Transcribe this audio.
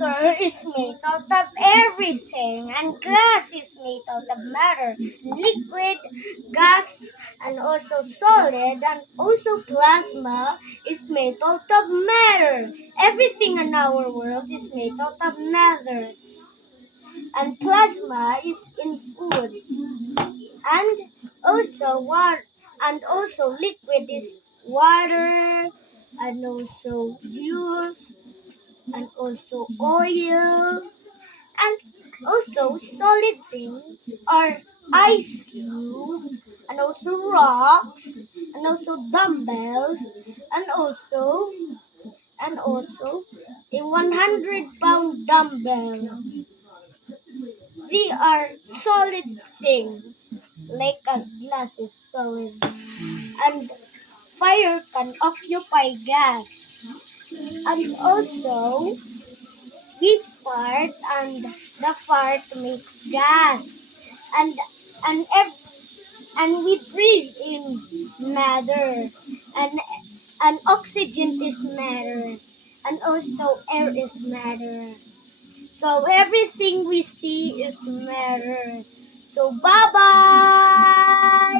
water is made out of everything, and glass is made out of matter, liquid, gas, and also solid, and also plasma is made out of matter. Everything in our world is made out of matter, and plasma is in foods, and also water, and also liquid is water, and also juice, and also oil, and also solid things are ice cubes, and also rocks, and also dumbbells, and also a 100-pound dumbbell. They are solid things, like a glass is solid, and fire can occupy gas, and also we fart, and the fart makes gas, and and ev- and we breathe in matter, and oxygen is matter, and also air is matter. So everything we see is matter. So bye bye.